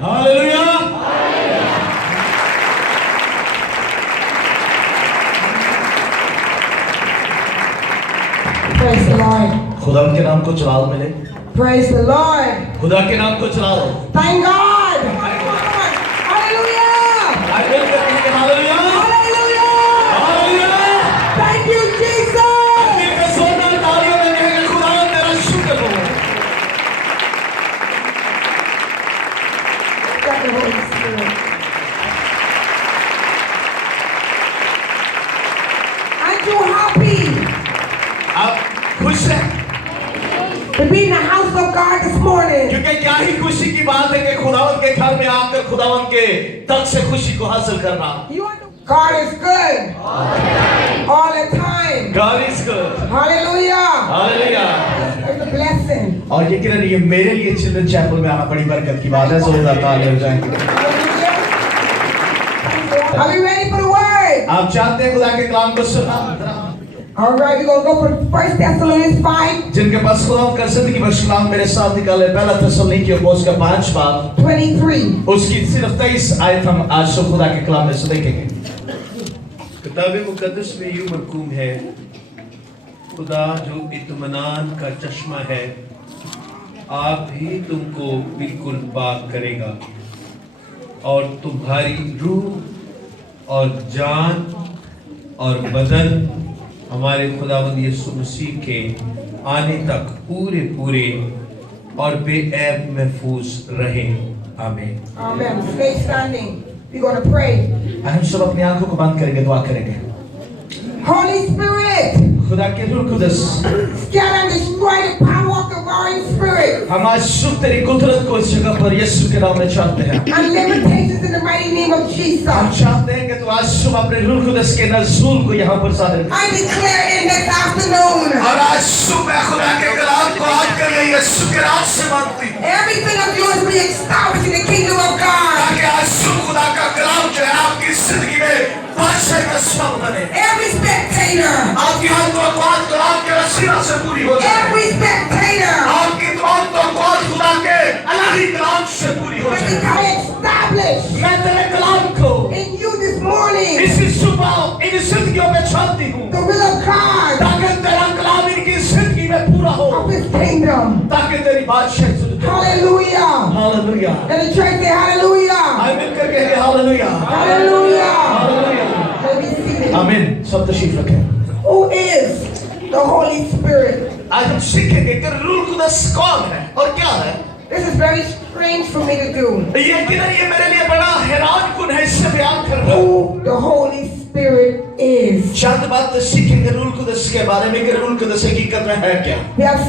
Hallelujah. Praise the Lord. खुदा के नाम को चलाओ मिले। Praise the Lord. खुदा के नाम को चलाओ। Thank God. Hallelujah. Hallelujah. Hallelujah. Hallelujah. Thank you, Jesus. दिल में सोना तालियों में कहेंगे खुदा तेरा शुक्र हो। Thank the Holy Spirit. Aren't you happy आप खुश हैं? to be in the house of God this morning? क्योंकि क्या ही खुशी की बात है कि खुदावन के घर में आकर खुदावन के तक से खुशी को हासिल करना। God is good all the time. God is good. Hallelujah. Hallelujah. It's a blessing. और यकीनन ये मेरे लिए चिल्ड्रन चैपल में आना बड़ी बरकत की बात है। जोरदार तालियां हो जाएंगे। Are we ready for the word? आप चाहते हैं खुदा के कलाम को सुनना? All right, we're going to go for 1 Thessalonians 5, जिनके पास खुदा का जिंदगी बख्श कलाम मेरे साथ निकाले। पहला थेसलोनिकियों को उसका 5 बाब 23. उसकी सिर्फ 23 आयत हम आज से खुदा के कलाम में से देखेंगे। किताब मुकद्दस में यूं मरकूम है, खुदा जो इत्मीनान का चश्मा है आप ही तुमको बिल्कुल पाक करेगा और तुम्हारी रूह और जान और बदन हमारे खुदावंद यीशु मसीह के आने तक पूरे पूरे और बेऐब महफूज रहें। आमीन। Amen. Stay standing. We're going to pray. हम सब अपनी आंखों को बंद करेंगे, दुआ करेंगे। Holy Spirit, खुदा के रूह कुदस, scatter and destroy the power of the warring spirit हम आज शुभ तेरी कुदरत को इस जगह पर यीशु के नाम में चाहते हैं। and limitations in the mighty name of हम Jesus. चाहते हैं कि तू आज शुभ अपने रूह कुदस के नज़ूल को यहाँ पर ज़ाहिर कर। I declare in this afternoon, और आज सुबह खुदा के कलाम को आज कर लिए यीशु के नाम से मांगती हूँ everything of yours be established in the kingdom of God. ताकि आज शुभ खुदा का कलाम जो है आपकी जिंदगी में बादशाह का स्वभाव बने। Every spectator, आपकी हर तवक्कुआत कलाम के वसीला से पूरी हो जाए। every spectator, आपकी तमाम तवक्कुआत खुदा के अलग कलाम से पूरी हो I जाए। declare established मैं तेरे कलाम को in you this morning इसी सुबह इन जिंदगियों में चाहती हूँ the will of God ताकि तेरा कलाम इनकी जिंदगी में पूरा हो, of His kingdom. ताकि तेरी बादशाह शुरू हो। Hallelujah. Hallelujah. Let the church say hallelujah. आए मिलकर कहेंगे hallelujah. Hallelujah. Hallelujah. Let me see this. आमीन। सब तशरीफ रखें। Who is the Holy Spirit? आज हम सीखेंगे कि रूह कुदस कौन है और क्या है। This is very strange for me to do. ये मेरे लिए बड़ा हैरान कुन है इससे बयान करना। Who the Holy Spirit is. चंद बात सीखेंगे रूह कुदस के बारे में कि रूह कुदस हकीकत में है क्या। We have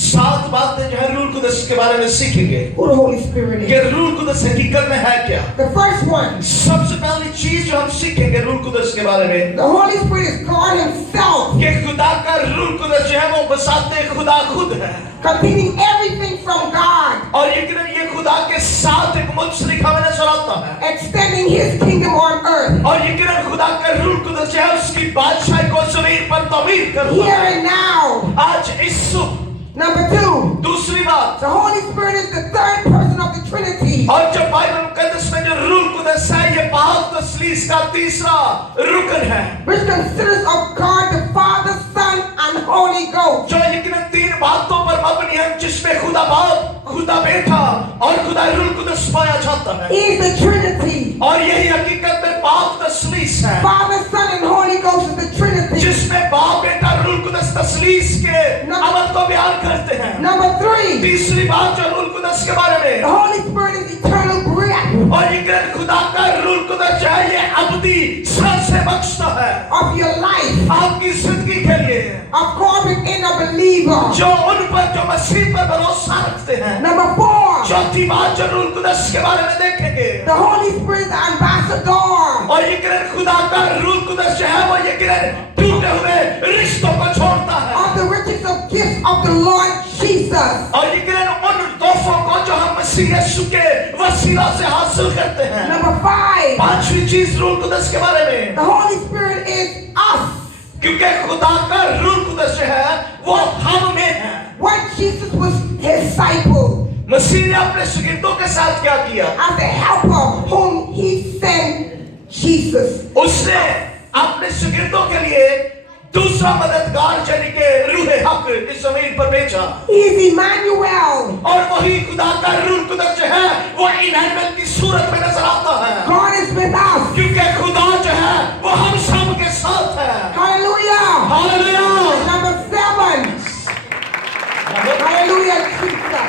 7 बातें जो है रूह कुदस के बारे में सीखेंगे who the Holy Spirit कि is. रूह कुदस हकीकत में है क्या। The first one, सबसे पहली चीज जो हम सीखेंगे रूह कुदस के बारे में the Holy Spirit is God Himself, कि खुदा का रूह कुदस जो है वो बसाते खुदा खुद है containing everything from God, और यकीनन ये खुदा के साथ एक मुंसलिक हमें नजर आता है extending His kingdom on earth, और यकीनन खुदा का रूह कुदस जो है उसकी बादशाही को जमीन पर तमीर करता here है। and now. आज इस सुबह Number 2, दूसरी बात, the Holy Spirit is the third person of the Trinity, और जब बाइबल मुकद्दस में जो रूह कुदस है ये पाक तस्लीस का तीसरा रुकन है which consists of God the Father, Son, and Holy Ghost. जो यकीनन 3 बातों पर मबनी है जिसमें खुदा बाप, खुदा बेटा और खुदा रूह कुदस पाया जाता है He is the Trinity. और यही हकीकत में पाक तस्लीस है Father, Son, and Holy Ghost is the Trinity. जिसमें बाप बेटा रूह कुदस तस्लीस के अमल को बयान करते हैं। Number 3, तीसरी बात जो रूह कुदस के बारे में the Holy Spirit is eternal breath और यकीनन खुदा का रूह कुदस जो है ये अबदी सांस से बख्शता है of your life, आपकी जिंदगी के लिए of forming in a believer. जो उन पर जो मसीह पर भरोसा रखते हैं। Number 4, चौथी बात जो रूह कुदस के बारे में देखेंगे the Holy Spirit is the ambassador और यकीनन खुदा का रूह कुदस जो है वो यकीनन टूटे हुए रिश्तों को छोड़ता है of the riches of gifts of the Lord Jesus. और यकीनन उन तोहफों को जो हम मसीह यीशु के वसीला से हासिल करते हैं। Number 5, पांचवी चीज रूह कुदस के बारे में the Holy Spirit is us. क्योंकि खुदा का रूह कुदस जो है वो हम में है। When Jesus was his disciple, मसीह ने अपने शागिर्दों के साथ क्या किया? As a helper whom he sent Jesus. उसने अपने शागिर्दों के लिए दूसरा मददगार यानी कि रूहे हक इस जमीन पर भेजा। He is Emmanuel. और वही खुदा का रूह कुदरत जो है वो इमैनुएल की सूरत में नजर आता है, God is with us. क्योंकि खुदा जो है वो हम सब के साथ है। Hallelujah. Hallelujah. Number 7. Hallelujah, Jesus.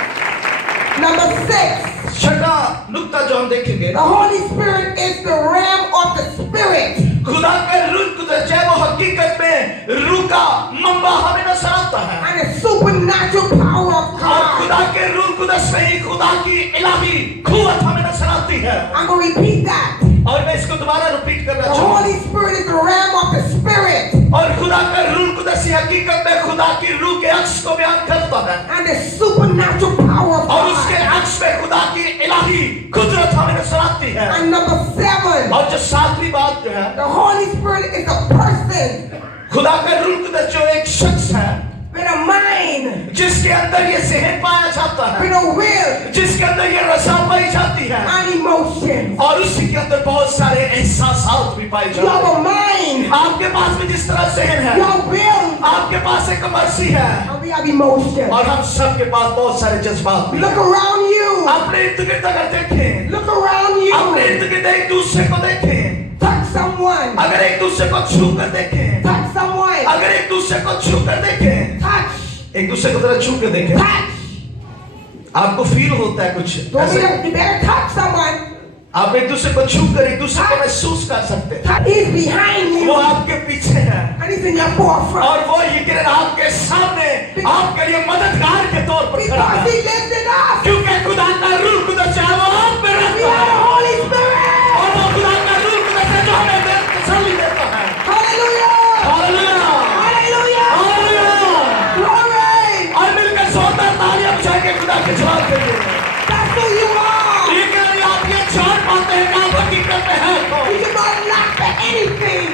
Number 6. छठा नुक्ता जो हम देखेंगे, The Holy Spirit is the realm of the Spirit. खुदा का रूह कुदरत जो है वो हकीकत में रूह का मंबा हमें नजर आता है, And the supernatural power of और खुदा God. के रूह कुदरत में ही खुदा की इलाही कुव्वत हमें नजर आती है। I'm going to repeat that. और मैं इसको दोबारा रिपीट करना The चाहूँगा। Holy Spirit is the realm of the Spirit. और खुदा का रूह कुदस हकीकत में खुदा की रूह के अक्स को बयान करता है, And the supernatural power of और उसके God. अक्स में खुदा की इलाही कुदरत हमें नजर आती है। And number 7. और जो सातवीं बात जो है, The Holy Spirit is a person खुदा का रूह कुदस जो एक शख्स है with a mind, जिसके अंदर ये सहन पाया जाता है, with a will, जिसके अंदर ये रसा पाई जाती है, and emotions. और उसी के अंदर बहुत सारे एहसासात भी पाए You जाते have हैं। a mind, आपके पास भी जिस तरह सहन है, you have will, आपके पास एक मर्जी है, and we have emotions. और हम सब के पास बहुत सारे जज्बात भी हैं। Look around you. अपने इर्द गिर्द अगर देखें, Look around अपने you. इर्द गिर्द एक दूसरे को देखें, Touch someone. अगर एक दूसरे को छू कर देखें, Touch someone. अगर एक दूसरे को छू कर देखें, Touch. एक दूसरे को जरा छू कर देखें, Touch. आपको फील होता है कुछ Don't ऐसे, you better touch someone. आप एक दूसरे को छू कर एक दूसरे को महसूस कर सकते हैं। He's behind वो you, आपके पीछे है, and he's in your forefront. और वो यकीनन आपके सामने आपके लिए मददगार के तौर पर खड़ा Because है, he lives in us. क्योंकि खुदा का रूह कुदस है वो आप में We रहता have the है, Holy Spirit. और वो खुदा का रूह कुदस है जो हमें तसल्ली देता है। Hallelujah. Hallelujah, Hallelujah. Hallelujah. Glory. और मिलकर जोरदार तालियां बजाएंगे खुदा के जवाब के लिए। That's who you are. ये कह रही आप ये जान पाते हैं कि आप हकीकत में हैं कौन। You should not lack for anything.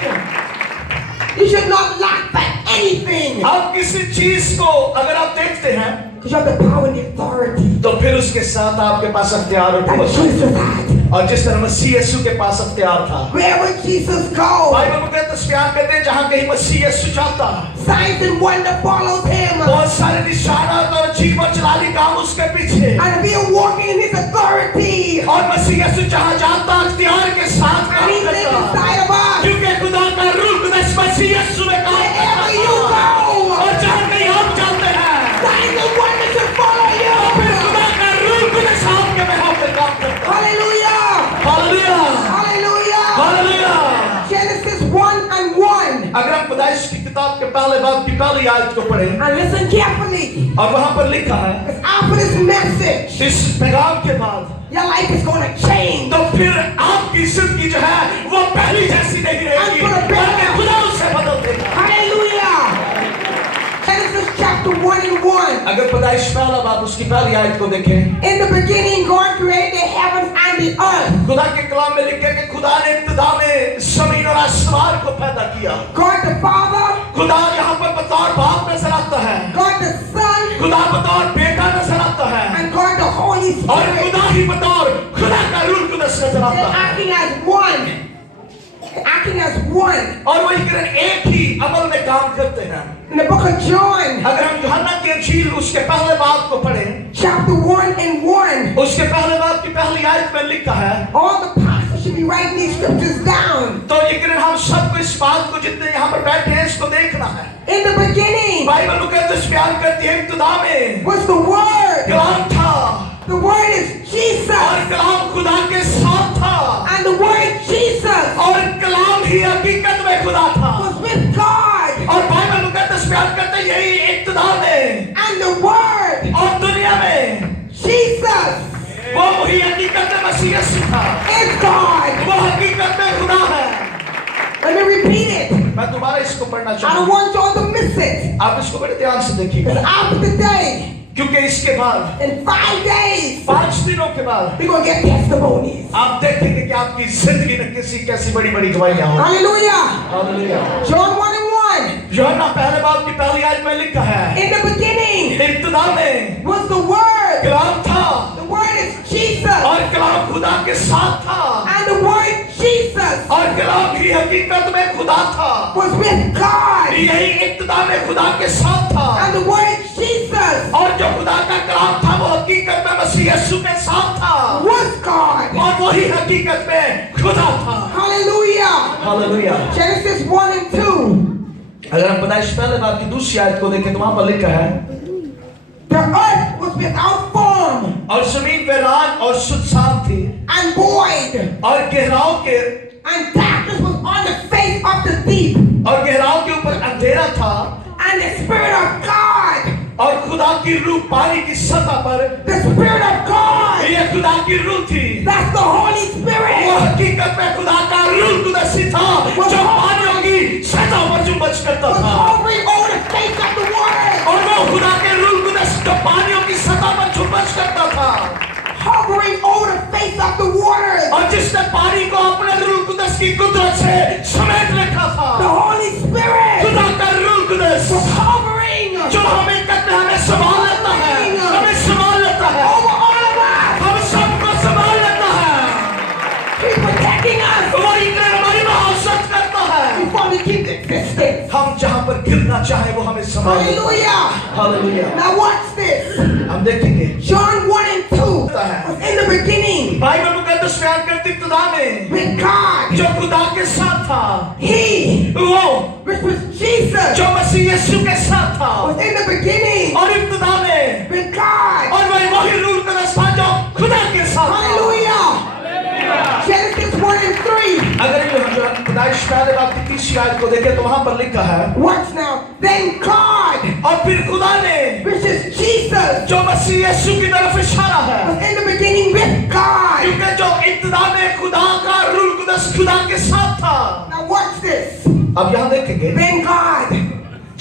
You should not lack for anything. आप किसी चीज को अगर आप देखते हैं Because you have the power and the authority तो फिर उसके साथ आपके पास अख्तियार और that कुव्वत है। Jesus had. और जिस तरह मसीह यीशु के पास अख्तियार था, Where would Jesus go? Bible मुकद्दस बयान करते हैं जहां कहीं मसीह यीशु जाता, Signs and wonder follows him. बहुत सारे निशानात और अजीब और जलाली काम उसके पीछे, And we are walking in his authority. और मसीह यीशु जहां जाता अख्तियार के साथ And काम he lives करता, inside of us. क्योंकि खुदा का रूह कुदस मसीह यीशु में काम Wherever you करता है। go, और जहां कहीं आप जाते हैं, signs and wonders should follow फिर you. खुदा का रूह कुदस आपके में होकर काम करता है। Hallelujah. Hallelujah, Hallelujah. Hallelujah. Genesis 1:1. अगर हम पैदाइश की किताब के पहले बाब की पहली आयत को पढ़ें, And listen carefully. और वहां पर लिखा है, Because after this message, इस पैगाम के बाद your life is going to change. तो फिर आपकी जिंदगी जो है वो पहली जैसी नहीं रहेगी, बल्कि खुदा उसे बदल देगा। Hallelujah. Genesis chapter 1:1. अगर पैदाइश पहला बाब उसकी पहली आयत को देखें, In the beginning, God created the heavens and the earth. खुदा के कलाम में लिखे कि खुदा ने इब्तिदा में जमीन और आसमान को पैदा किया। God the Father, खुदा यहाँ पर बतौर बाप नजर आता है, God the Son, खुदा बतौर बेटा नजर आता है, and God the Holy और Spirit. खुदा ही बतौर खुदा का रूह कुदस नजर आता They're है। acting as one. Acting as one. और वो यकीनन एक ही अमल में काम करते हैं। In the book of John, अगर हम यूहन्ना की इंजील उसके पहले बाब को पढ़ें, chapter 1:1, उसके पहले बाब की पहली आयत में लिखा है, all the pastors should be writing these scriptures down. तो यकीनन हम सबको इस बात को जितने यहाँ पर बैठे हैं इसको देखना है। In the beginning बाइबल मुकद्दस बयान करती है इब्तिदा में was the Word. कलाम था, The Word is और Jesus. कलाम खुदा के साथ था, And the Word Jesus और कलाम ही हकीकत में खुदा था। was with God. और बाइबल मुकद्दस बयान करते हैं यही इब्तिदा में And the Word, और दुनिया में Jesus, वो वही हकीकत में मसीह यीशु था, is God. वो हकीकत में खुदा है। Let me repeat it. मैं दोबारा इसको पढ़ना I don't चाहूंगा, want you all to miss it. आप इसको बड़े ध्यान से देखिएगा, Because after today, क्योंकि इसके बाद in 5 days, 5 दिनों के बाद we're going to get testimonies. आप देखेंगे कि आपकी जिंदगी में कैसी बड़ी बड़ी गवाहियां होंगी। Hallelujah. हालेलुया। John 1:1. यूहन्ना पहले बाब की पहली आयत में लिखा है, In the beginning इब्तिदा में was the Word. कलाम था, खुदा के साथ था And the word Jesus और कलाम ही हकीकत में खुदा था, was with God. यही इब्तिदा में खुदा के साथ था And the word Jesus और जो खुदा का कलाम था वो हकीकत में मसीह यीशु के साथ था was God. और वही हकीकत में खुदा था। Hallelujah. हालेलुया। Genesis 1 and 2. अगर हम पैदाइश पहले बात की दूसरी आयत को देखें तो वहां पर लिखा है The earth was without form और जमीन वीरान और सुनसान थी and void, और गहराव के and darkness was on the face of the deep. और गहराव के ऊपर अंधेरा था And the Spirit of God, और खुदा की रूह पानी की सतह पर, the Spirit of God, ये खुदा की रूह थी, that's the Holy वो Spirit, हकीकत में खुदा का रूह कुदसी था जो पानियों की सतह पर जुम्बश करता was था hovering over the face of the water, और वो खुदा के रूह कुदस जो पानियों की सतह पर जुम्बश करता था hovering over the face of the water. और जिसने पानी को अपने रूह कुदस की कुदरत से समेट रखा The था, Holy Spirit खुदा का रूह कुदस was hovering जो हकीकत में हमें संभाल लेता है, हमें संभाल लेता है, over all of us. हम सबको संभाल लेता है, He's protecting us वो इतने हमारी हिफाजत करता है, before we keep existing. हम जहाँ पर गिरना चाहे वो हमें संभाल लेता है। Hallelujah. Hallelujah. Now watch this. हम देखेंगे John 1 and 2 was in the beginning Bible मुकद्दस बयान करती इब्तिदा में with God. जो खुदा के साथ था, He, वो which was Jesus, जो मसीह यीशु के साथ था was in the beginning और इब्तिदा में with God. और वही रूह कुदस था जो खुदा के साथ था। Hallelujah. Genesis 1 and 3. अगर ये हम जो पैदाइश पहले बात की तीसरी आयत को देखें तो वहां पर लिखा है Watch now. Then God, और फिर खुदा ने which is Jesus, जो मसीह यीशु की तरफ इशारा है was in the beginning with God. क्योंकि जो इब्तिदा में खुदा का रूह कुदस खुदा के साथ था। Now watch this. अब यहाँ देखेंगे Then God,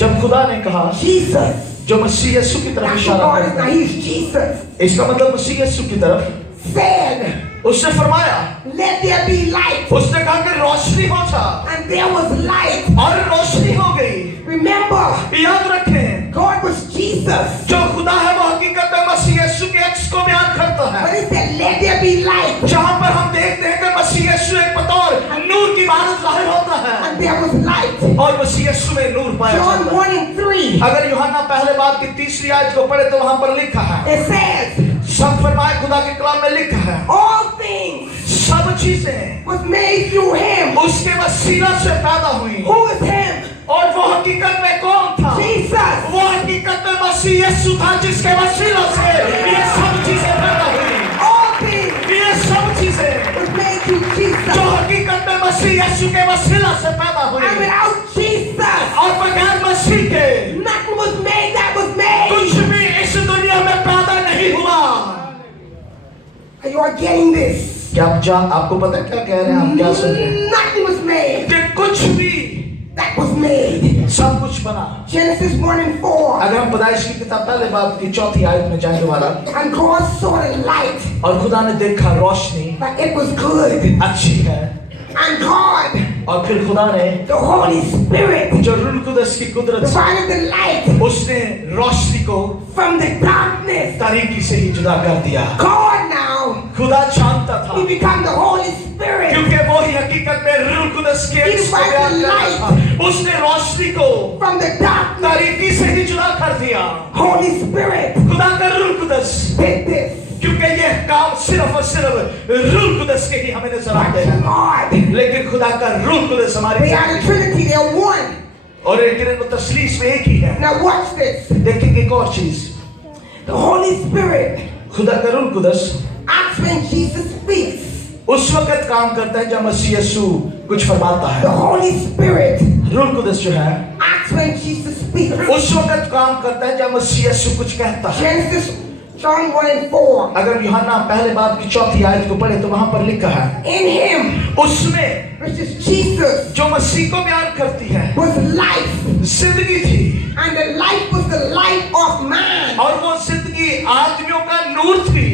जब खुदा ने कहा Jesus, जो मसीह यीशु की तरफ not इशारा God is करता now, है, he's Jesus, इसका मतलब मसीह यीशु की तरफ said, उसने फरमाया, let there be light. उसने कहा कि रोशनी हो जा And there was light. और रोशनी हो गई। Remember, याद रखें God was Jesus. जो खुदा है वो हकीकत में मसीह यीशु के एक्स को बयान करता But है, he said, let there be light. जहां पर हम देखते हैं कि मसीह यीशु एक बतौर नूर की इबादत जाहिर होता है And there was light. और मसीह यीशु में नूर पाया John जाता है। 1 and 3. अगर यूहन्ना पहले बात की तीसरी आयत को पढ़े तो वहां पर लिखा है, It says, सब फरमाए खुदा के कलाम में लिखा है, all things सब चीजें was made through him. उसके वसीला से पैदा हुई Who is him? और वो हकीकत में कौन था? Jesus. वो हकीकत में मसीह यीशु था जिसके वसीला से ये सब चीजें पैदा हुई। All things ये सब चीजें was made through Jesus. जो हकीकत में मसीह यीशु के वसीला से पैदा हुई And without Jesus, और बगैर मसीह के nothing was made that was made. कुछ भी इस दुनिया में पैदा नहीं हुआ। You are getting this. क्या आपको पता है क्या कह रहे हैं, आप क्या सुन रहे हैं? Nothing was made कि कुछ भी that was made. सब कुछ बना। Genesis 1 and 4. अगर हम पैदाइश की किताब पहले बाब की चौथी आयत में जाएंगे वाला, And God saw the light और खुदा ने देखा रोशनी that it was good. अच्छी है And God, और फिर खुदा ने the Holy Spirit, जो रूह कुदस की कुदरत से divided the light उसने रोशनी को from the darkness. तारीकी से ही जुदा कर दिया। God now, खुदा जानता था he became the Holy Spirit. क्योंकि वो ही हकीकत में रूह कुदस के He इसको बयान कर रहा था। उसने रोशनी को From the darkness, तारीकी से ही जुदा कर दिया। Holy Spirit खुदा का रूह कुदस, did this. क्योंकि यह काम सिर्फ और सिर्फ रूह कुदस के ही हमें नजर आते हैं, God, लेकिन खुदा का रूह कुदस हमारे they are the Trinity, they're one. और एक तस्लीस में एक ही है। Now watch this. देखेंगे एक और चीज, The Holy Spirit खुदा का रूह कुदस acts when Jesus speaks. उस वक्त काम करता है जब मसीह यीशु कुछ फरमाता The है। Holy Spirit रूह कुदस जो है acts when Jesus speaks. उस वक्त काम करता है जब मसीह यीशु कुछ कहता है। Genesis, John 1 and 4. अगर यूहन्ना पहले बाब की चौथी आयत को पढ़े तो वहां पर लिखा है, In him, उसमें which is Jesus, जो मसीह को बयान करती है was life. जिंदगी थी And the life was the light of man. और वो जिंदगी आदमियों का नूर थी।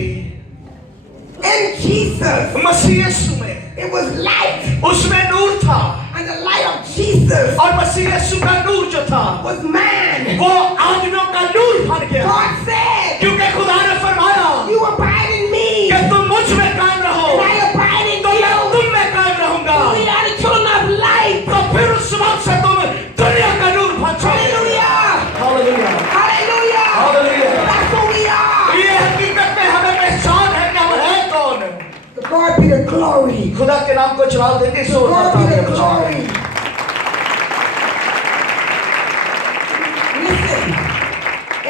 In Jesus, मसीह यीशु में it was light. उसमें नूर था And the light of Jesus और मसीह यीशु का नूर जो था was man. वो आदमियों का नूर बन गया, God said, क्योंकि खुदा ने फरमाया you abide in me. कि तुम मुझ में कायम रहो God be the glory. खुदा के नाम को चला देंगे To God be the जोरदार glory. Listen,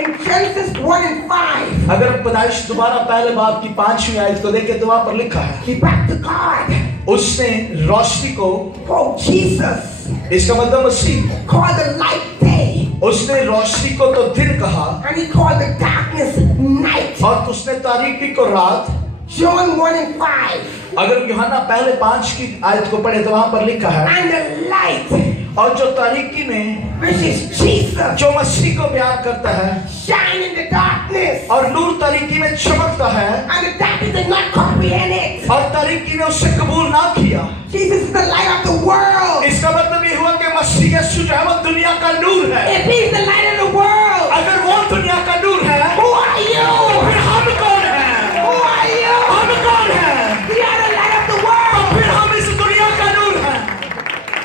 in Genesis 1 and 5, अगर पैदाइश दोबारा पहले बाप की 5वीं आयत को देखें तो वहां पर लिखा है he back to God. उसने रोशनी को, Oh, Jesus इसका मतलब मसीह, called the light day, उसने रोशनी को तो दिन कहा and he called the darkness night. और उसने तारीकी को रात। John 1 and 5, अगर यूहन्ना पहले 5 की आयत को पढ़े तो वहां पर लिखा है and the light, और जो तारीकी में which is Jesus, जो मसीह को बयान करता है shine in the darkness, और नूर तारीकी में चमकता है and the darkness did not comprehend it. और तारीकी ने उसे कबूल ना किया। Jesus is the light of the world. इसका मतलब ये हुआ कि मसीह यीशु जो है वो दुनिया का नूर है। If he's the light of the world, अगर वो दुनिया का नूर है who are you? फिर हम कौन हैं? Who are you? हम कौन हैं? We are the light of the world. फिर हम इस दुनिया का नूर हैं।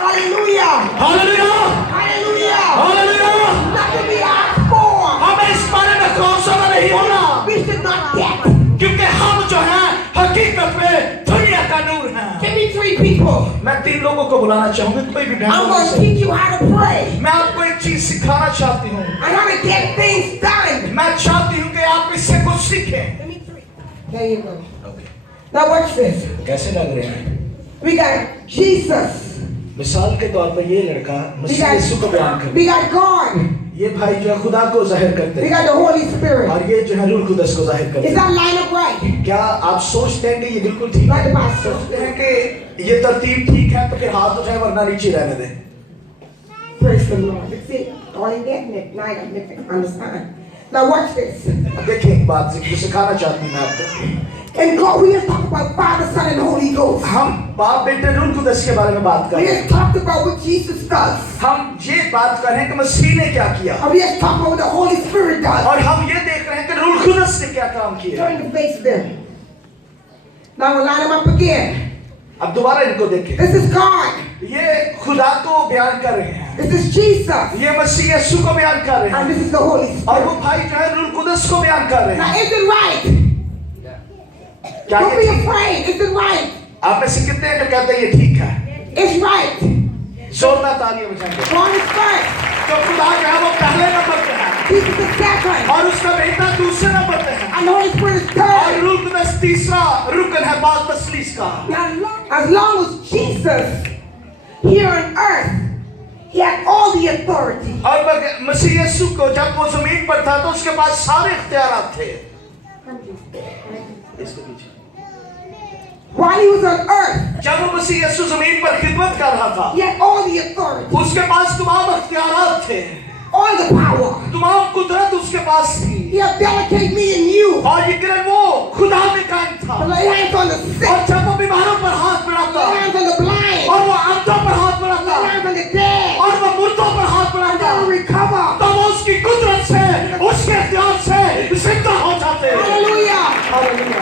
Hallelujah. Hallelujah, Hallelujah. Hallelujah. Not to be asked for. हमें इस बारे में खौफजदा नहीं होना, We should not get. क्योंकि हम जो हैं हकीकत में दुनिया का नूर हैं। Give me 3 people. मैं 3 लोगों को बुलाना चाहूंगा, कोई भी I'm going to बहन। teach you how to pray मैं आपको एक चीज सिखाना चाहती हूँ। and how to get things done. मैं चाहती हूँ कि आप इससे कुछ सीखें। Give me 3. There you go. Now watch this. कैसे लग रहे हैं? We got Jesus. मिसाल के तौर पर ये लड़का We मसीह यीशु को बयान got, कर, we got God. ये भाई जो है खुदा को जाहिर करते We हैं got the Holy Spirit. और ये जो है रूह कुदस को जाहिर करते Is हैं। that line up right? क्या आप सोचते हैं कि ये बिल्कुल ठीक Like है? the pastor. सोचते हैं कि ये तरतीब ठीक है तो फिर हाथ उठाए वरना नीचे रहने दें। Praise the Lord. You see, all in that night I didn't understand. Now watch this. अब देखिए एक बात जो सिखाना चाहती हूँ मैं आपको। And God, we just talked about Father, Son, and Holy Ghost. हम बाप बेटे रूह कुदस के बारे में बात कर We रहे हैं। just talked about what Jesus does. हम ये बात कर रहे हैं कि मसीह ने क्या किया And we just talked about what the Holy Spirit does. और हम ये देख रहे हैं कि रूह कुदस ने क्या काम किया। Turn the face there. Now we'll line them up again. अब दोबारा इनको देखें। This is God. ये खुदा को बयान कर रहे हैं, This is Jesus. ये मसीह यीशु को बयान कर रहे And हैं this is the Holy और वो Spirit. भाई जो है रूह कुदस को बयान कर रहे हैं। Now is it right? क्या Don't ये be ठीक? afraid. Is it right? आप में से कितने हैं जो कहते हैं ये ठीक है? It's right. जोरदार तालियां बजाएंगे। God is first. तो खुदा जो है वो पहले नंबर पे है Jesus is second. और उसका बेटा दूसरे नंबर पे है And the Holy Spirit is और third. रूह कुदस तीसरा रुकन है बाद तसलीस का। As long as Jesus here on earth, he had all the authority. और मसीह यीशु को जब वो जमीन पर था तो उसके पास सारे इख्तियारात थे। इसके पीछे While he was on earth, जब वो मसीह यीशु जमीन पर खिदमत कर रहा था he had all the authority, उसके पास तमाम इख्तियारात थे, all the power. तमाम कुदरत उसके पास थी He had delegate me and you और यकीनन वो खुदा में कायम था। to lay hands on the sick, और जब वो बीमारों पर हाथ बढ़ाता lay hands on the blind, और वो अंधों पर हाथ बढ़ाता lay hands on the dead, और वो मुर्दों पर हाथ and बढ़ाता they will recover. तो वो उसकी कुदरत से उसके इख्तियार से जिंदा हो जाते। Hallelujah.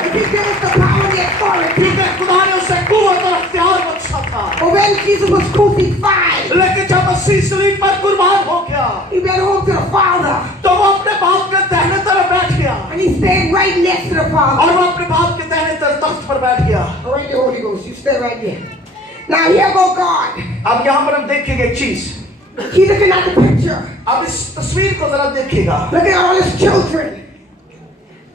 If he gave us the power and the authority. क्योंकि खुदा ने उसे कुव्वत और इख्तियार बख्शा था। But when Jesus was crucified, लेकिन जब मसीह सलीब पर कुर्बान हो गया he went home to the Father, तो वो अपने बाप के दाहिने तरफ बैठ गया and he stayed right next to the और Father. वो अपने बाप के दाहिने तरफ तख्त पर बैठ गया। All right, the Holy Ghost, you stay right there. Now here go God. अब यहाँ पर हम देखेंगे एक चीज। He's looking at the picture. अब इस तस्वीर को जरा देखिएगा, Looking at all his children.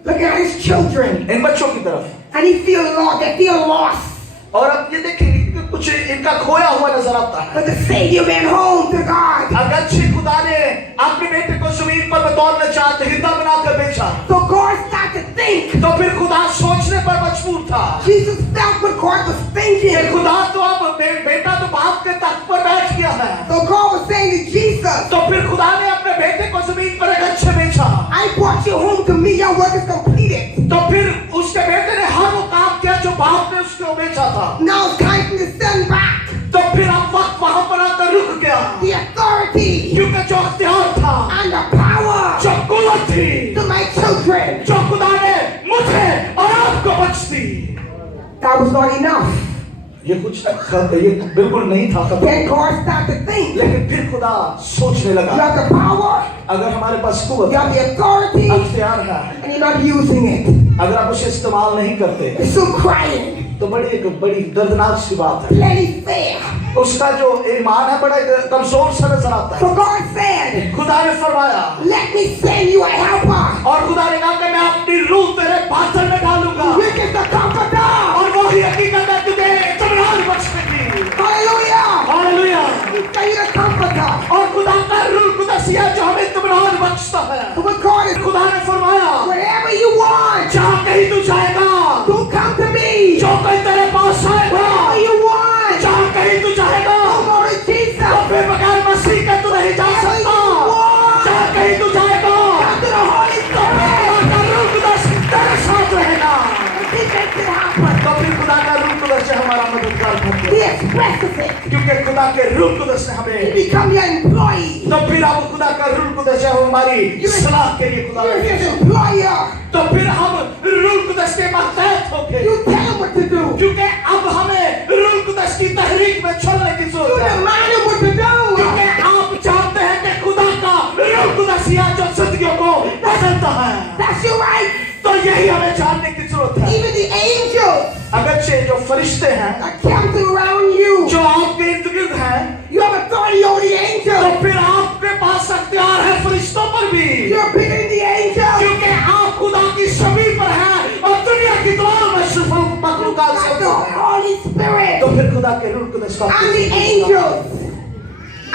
Looking at his children. इन बच्चों की तरफ, And he feel lost. They feel lost. और अब ये देखेंगे कि कुछ इनका खोया हुआ नजर आता है। But the Savior went home to God. अगर खुदा ने अपने बेटे को जमीन पर बतौर नजात हिंदा बनाकर भेजा So God started to think. तो फिर खुदा सोचने पर मजबूर था Jesus felt what God was कि thinking. खुदा तो अब बेटा तो बाप के तख्त पर बैठ गया है, So God was saying to Jesus, तो फिर खुदा ने अपने बेटे को जमीन पर एक अच्छे भेजा। I brought you home to me. Your work is completed. तो फिर उसके बेटे ने हर वो काम किया जो बाप ने उसको भेजा था। Now it's time for the son back. तो फिर अब वक्त वहां पर आकर रुक गया, The authority क्योंकि जो अख्तियार था, and the power जो कुव्वत थी, to my children. जो खुदा ने मुझे और आपको बख्श दी, That was not enough. ये बिल्कुल नहीं था खत्म। Then God started to think. लेकिन फिर खुदा सोचने You लगा, have the power, अगर हमारे पास कुव्वत you have the authority, अख्तियार है, and you're not using it. अगर आप उसे इस्तेमाल नहीं करते You're still crying. तो तो एक बड़ी दर्दनाक सी बात है। Plenty fair. उसका जो ईमान है बड़ा कमजोर सा नजर आता है। For God said, खुदा ने फरमाया let me send you a helper, और खुदा ने कहा कि मैं अपनी रूह तेरे पात्र में डालूंगा which is the comforter. और वो ही हकीकत है तुझे इत्मीनान बख्शेगी। Hallelujah. Hallelujah. He sent you the comforter. और खुदा का रूह कुदसी है जो हमें इत्मीनान बख्शता है। So what God is, खुदा ने फरमाया wherever you want, जहाँ कहीं तू जाएगा do come to me. जो कोई तेरे पास आएगा Wherever you want, जहाँ कहीं तू जाएगा go to तो Jesus. फिर बगैर मसीह के तू नहीं जा सकता। जहाँ कहीं तू जाएगा Come to the Holy Spirit. खुदा का रूह कुदस तेरे साथ रहेगा। He makes it happen. तो फिर खुदा का रूह कुदस से हमारा मददगार बन He गया expresses it. क्योंकि खुदा के रूह कुदस ने He हमें become your employee. तो फिर अब खुदा का रूह कुदस है वो हमारी सलाह के लिए खुदा You're ने his भेजा। employer. तो फिर हम रूह कुदस के मातहत हो गए You tell him what to do. क्योंकि अब हमें रूह कुदस की तहरीक में चलने की You जरूरत है demand him what to क्योंकि do. आप जानते हैं कि खुदा का रूह कुदस ही है जो जिंदगियों को बदलता है। That's your right. तो यही हमें जानने की जरूरत है। Even the angels अगरचे जो फरिश्ते हैं are camped around you. जो आपके इर्द गिर्द हैं You have authority over the तो angels. फिर आपके पास अख्तियार है फरिश्तों पर भी You're bigger than the angels. क्योंकि आप खुदा की छवि पर हैं और दुनिया की तमाम अशरफ मखलूकात से Like the ऊपर हैं। Holy Spirit. तो फिर खुदा के रूह कुदस का I'm the angels.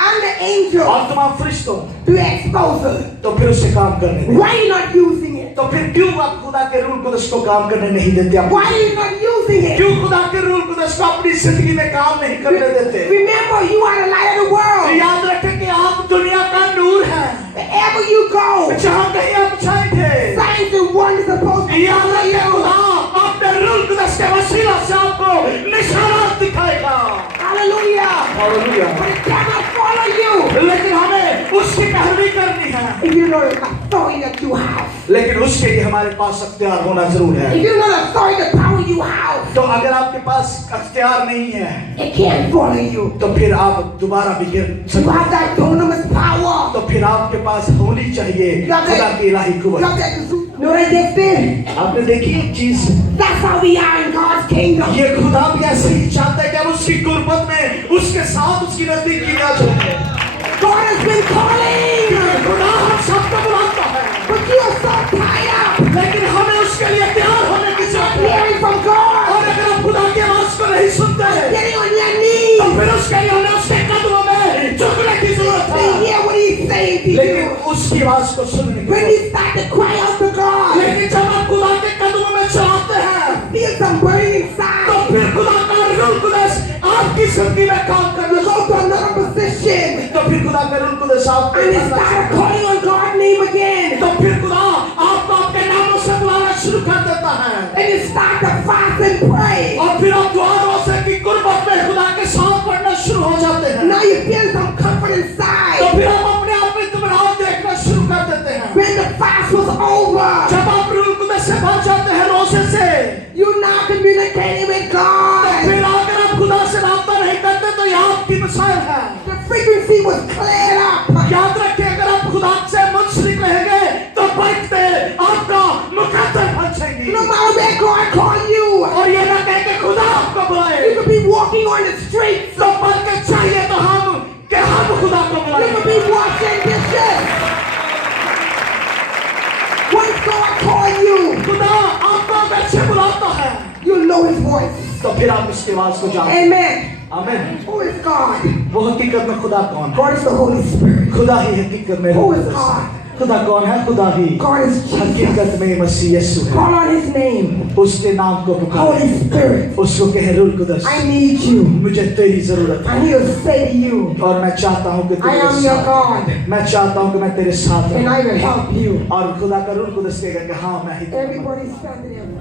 I'm the angel और तमाम फरिश्तों to expose it. तो फिर उससे काम करने दें। Why are you not using it? तो फिर क्यों आप खुदा के रूह कुदस को काम करने नहीं देते आप? Why are you not using it? क्यों खुदा के रूह कुदस को अपनी जिंदगी में काम नहीं करने देते? Remember, you are the light of the world. याद रखें कि आप दुनिया का नूर हैं। Wherever you go, जहाँ कहीं आप जाएंगे signs and wonders are supposed to याद follow रखें you. खुदा अपने रूह कुदस के वसीला से आपको निशानात दिखाएगा। Hallelujah. Hallelujah. But it cannot follow you लेकिन हमें उसकी पैरवी करनी है। if you know the authority that you have. लेकिन उसके लिए हमारे पास अख्तियार होना जरूर है। If you know the authority, the power you have, तो अगर आपके पास अख्तियार नहीं है it can't follow you. तो फिर आप दोबारा भी गिर You सकते have that dunamis power. तो फिर आपके पास होनी चाहिए खुदा की इलाही You कुव्वत। have that exude. Know that they did? आपने देखी एक चीज That's how we are in God's kingdom. ये खुदा भी ऐसे ही चाहता है कि हम उसकी गुर्बत में उसके साथ उसकी नजदीकी ना चले। God has been calling, खुदा हम सबको बुलाता है but you are so tired लेकिन हमें उसके लिए तैयार होने की of जरूरत है। hearing from God, और अगर हम खुदा की आवाज को नहीं सुनते getting on your तो knees फिर उसके लिए हमें उसके कदमों में झुकने की जरूरत to है। hear what He's saying to लेकिन you. उसकी आवाज को सुनने की When जरूरत you start to cry out to है। God, लेकिन जब हम खुदा के कदमों में चलाते हैं feel some burning तो inside. फिर खुदा का रूह कुदस आपकी जिंदगी में काम करना You go to another position तो फिर खुदा का रूह कुदस आपको and you start calling on God's name again, तो फिर खुदा आपको अपने नामों से बुलाना शुरू कर देता है and you start to fast and pray. और फिर आप दुआओं से की गुर्बत में खुदा के साथ पढ़ना शुरू हो जाते हैं। Now you feel some comfort तो inside. फिर आप अपने आप में इत्मीनान देखना शुरू कर देते हैं। When the fast was over, जब आप रूह कुदस से भर जाते हैं रोज़े से you're now communicating with तो God. फिर अगर आप खुदा से राब्ता नहीं करते तो यह आपकी मिसाल है। The frequency was cleared up. याद रखिए अगर आप खुदा से मुंसलिक रहेंगे तो बरकते आपका मुकद्दर बन जाएंगी। No matter where God call you, और ये ना कहे कि खुदा आपको बुलाए you could be walking on the streets. तो बल्कि चाहिए तो हम कि हम खुदा को You could बुलाए। be washing dishes. Once God call you, खुदा आपको अगर से बुलाता है you'll know His voice. तो फिर आप उसकी आवाज को जानते Amen. आमीन। Who is God? वो हकीकत में खुदा कौन है? God is the Holy Spirit. खुदा ही हकीकत में Who रूह is कुदस है। God? खुदा कौन है? खुदा ही God is Jesus. हकीकत में मसीह यीशु है। Call on His name. उसके नाम को Holy पुकारो, Spirit, उसको कहे रूह कुदस I need you. मुझे तेरी जरूरत है And He'll say to you, और मैं चाहता हूँ कि I तेरे am your साथ God, मैं चाहता हूँ कि मैं तेरे साथ and रहूं। I will help you. और खुदा का रूह कुदस कहेगा कि हाँ मैं ही तेरा मदद। Everybody stand there.